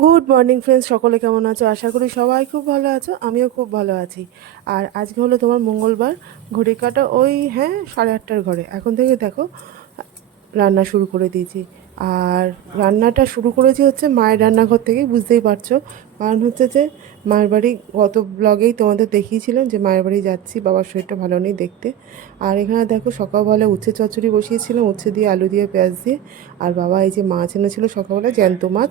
Good morning friends সকলে কেমন আছো? আশা করি সবাই খুব ভালো আছো। আমিও খুব ভালো আছি। আর আজকে হলো তোমার মঙ্গলবার। ঘড়ি কাটা ওই হ্যাঁ সাড়ে আটটার ঘরে। এখন থেকে দেখো, রান্না শুরু করে দিয়েছি। আর রান্নাটা শুরু করেছি হচ্ছে মায়ের রান্নাঘর থেকেই, বুঝতেই পারছ। কারণ হচ্ছে যে, মায়ের বাড়ি গত ব্লগেই তোমাদের দেখিয়েছিলাম যে, মায়ের বাড়ি যাচ্ছি, বাবার শরীরটা ভালো নেই দেখতে। আর এখানে দেখো, সকালবেলা উচ্ছে চচ্চড়ি বসিয়েছিলাম, উচ্ছে দিয়ে আলু দিয়ে, পেঁয়াজ দিয়ে। আর বাবা এই যে মাছ এনেছিল সকালবেলা, জ্যান্ত মাছ।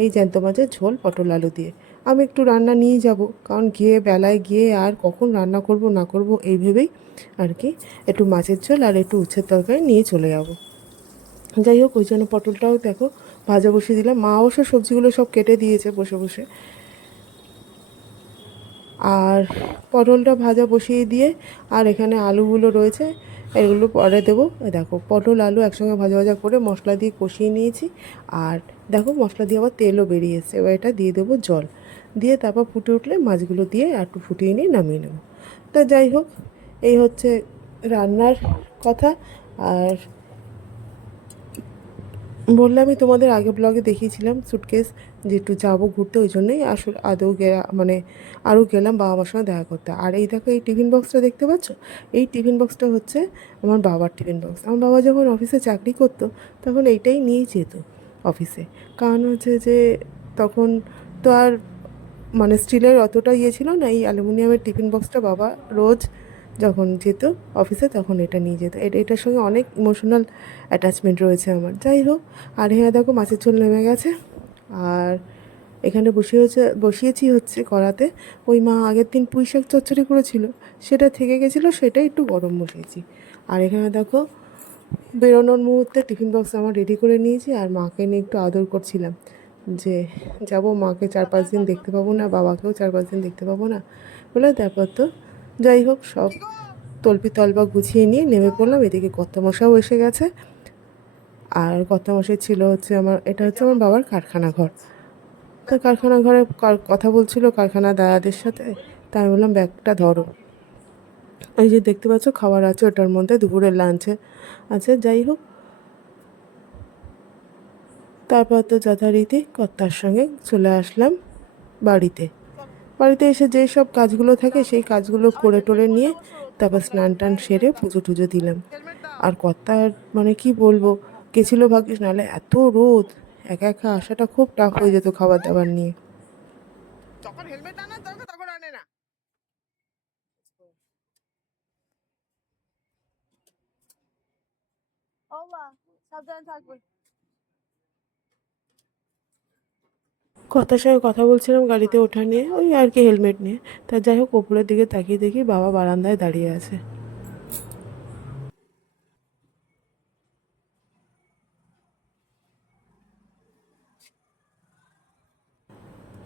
এই জ্যান্ত মাছের ঝোল পটল আলু দিয়ে। আমি একটু রান্না নিয়ে যাব, কারণ গিয়ে বেলায় গিয়ে আর কখন রান্না করব, না করব এই ভেবেই আর কি একটু মাছের ঝোল আর একটু উচ্ছের তরকারি নিয়ে চলে যাব। যাই হোক, ওই জন্য পটলটাও দেখো ভাজা বসিয়ে দিলাম। মা অবশ্য সবজিগুলো সব কেটে দিয়েছে বসে বসে। আর পটলটা ভাজা বসিয়ে দিয়ে আর এখানে আলুগুলো রয়েছে। এগুলো পরে দেবো। দেখো, পটল, আলু একসঙ্গে ভাজা ভাজা করে মশলা দিয়ে কষিয়ে নিয়েছি। আর দেখো, মশলা দিয়ে আবার তেলও বেরিয়ে এসছে। এবার এটা দিয়ে দেবো জল। দিয়ে তারপর ফুটে উঠলে মাছগুলো দিয়ে একটু ফুটিয়ে নিয়ে নামিয়ে নেব। তা যাই হোক, এই হচ্ছে রান্নার কথা। আর বললে আমি তোমাদের আগে ব্লগে দেখিয়েছিলাম সুটকেস যে একটু যাব ঘুরতে, ওই জন্যই আসলে আদৌ গে মানে আরও গেলাম বাবা মার সঙ্গে দেখা করতে। আর এই দেখো এই টিফিন বক্সটা দেখতে পাচ্ছ? এই টিফিন বক্সটা হচ্ছে আমার বাবার টিফিন বক্স আমার বাবা যখন অফিসে চাকরি করতো, তখন এইটাই নিয়েই যেত অফিসে কারণ হচ্ছে যে তখন তো আর মানে স্টিলের অতটা ইয়ে ছিল না, এই অ্যালুমিনিয়ামের টিফিন বক্সটা বাবা রোজ যখন যেত অফিসে তখন এটা নিয়ে যেত। এটা এটার সঙ্গে অনেক ইমোশনাল অ্যাটাচমেন্ট রয়েছে আমার। যাই হোক আর হ্যাঁ দেখো মাছের ঝোল নেমে গেছে। আর এখানে বসিয়েছে বসিয়েছি হচ্ছে কড়াতে। ওই মা আগের দিন পুঁই শাক চচ্চড়ি করেছিল, সেটা থেকে গেছিল, সেটা একটু গরম বসিয়েছি। আর এখানে দেখো, বেরোনোর মুহূর্তে টিফিন বক্স আমার রেডি করে নিয়েছি, আর মাকে নিয়ে একটু আদর করছিলাম। যে, যাব, মাকে চার পাঁচ দিন দেখতে পাবো না, বাবাকেও চার পাঁচ দিন দেখতে পাবো না। বলে, তারপর তো যাই হোক, সব তলপি তলবা গুছিয়ে নিয়ে নেমে পড়লাম। এদিকে কর্তামশাও এসে গেছে। আর কর্তামশাই ছিল হচ্ছে আমার, এটা হচ্ছে আমার বাবার কারখানা ঘর। তো কারখানা ঘরে কথা বলছিল কারখানা দাদাদের সাথে। তাই আমি বললাম, ব্যাগটা ধরো। এই যে দেখতে পাচ্ছ, খাবার আছে ওটার মধ্যে, দুপুরের লাঞ্চে আছে। যাই হোক, তারপর তো যথারীতি কর্তার সঙ্গে চলে আসলাম বাড়িতে। বাড়িতে এসে যেই সব কাজগুলো থাকে সেই কাজগুলো করে টোরে নিয়ে তারপর স্নান টান সেরে পুজো টুজো দিলাম। আর কর্তার মানে কি বলব গেছিল ভাগ্যিস নাহলে এত রোদ একা একা আসাটা খুব টাফ হয়ে যেত খাবার দাবার নিয়ে। যখন হেলমেট আনার দরকার তখন আনে না। ও সাবধানে থাকবে। কথার সঙ্গে কথা বলছিলাম গাড়িতে ওঠা নিয়ে, ওই আর কি হেলমেট নিয়ে। তা যাই হোক, ওপরের দিকে তাকিয়ে দেখি বাবা বারান্দায় দাঁড়িয়ে আছে।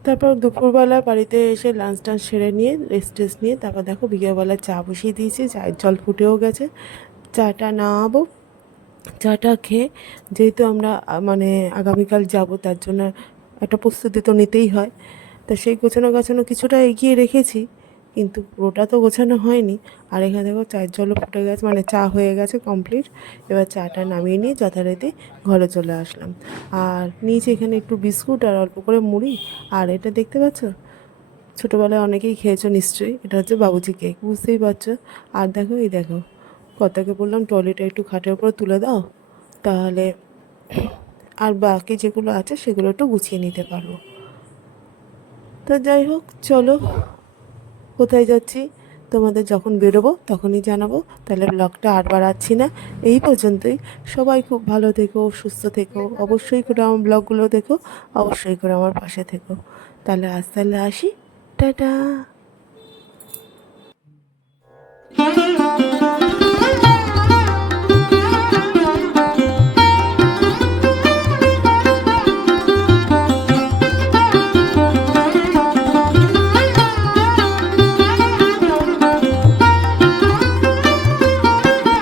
তারপর দুপুরবেলা বাড়িতে এসে লাঞ্চ টাঞ্চ সেরে নিয়ে রেস্ট টেস্ট নিয়ে, তারপর দেখো বিকেলবেলা চা বসিয়ে দিয়েছি, চায়ের জল ফুটেও গেছে। চাটা না নামাবো, চাটা খেয়ে, যেহেতু আমরা মানে আগামীকাল যাব, তার জন্য একটা প্রস্তুতি তো নিতেই হয়। তা সেই গোছানো গাছানো কিছুটা এগিয়ে রেখেছি, কিন্তু পুরোটা তো গোছানো হয়নি। আর এখানে দেখো চায়ের জলও ফুটে গেছে মানে চা হয়ে গেছে কমপ্লিট এবার চাটা নামিয়ে নিয়ে যথারীতি ঘরে চলে আসলাম। আর নিচে এখানে একটু বিস্কুট আর অল্প করে মুড়ি। আর এটা দেখতে পাচ্ছ? ছোটোবেলায় অনেকেই খেয়েছো নিশ্চয়ই, এটা হচ্ছে বাবুজি কেক, বুঝতেই পারছ। আর দেখো, এই দেখো কর্তাকে বললাম টয়লেটে একটু খাটের উপর তুলে দাও, তাহলে আর বাকি যেগুলো আছে সেগুলো একটু গুছিয়ে নিতে পারব। তো যাই হোক, চলো, কোথায় যাচ্ছি? তোমাদের যখন বেরোবো তখনই জানাব। তাহলে ব্লগটা আর বাড়াচ্ছি না। এই পর্যন্তই। সবাই খুব ভালো থেকো, সুস্থ থেকো। অবশ্যই করে আমার ব্লগগুলো দেখো, অবশ্যই করে আমার পাশে থেকো। তাহলে আজ তাহলে আসি। টাটা!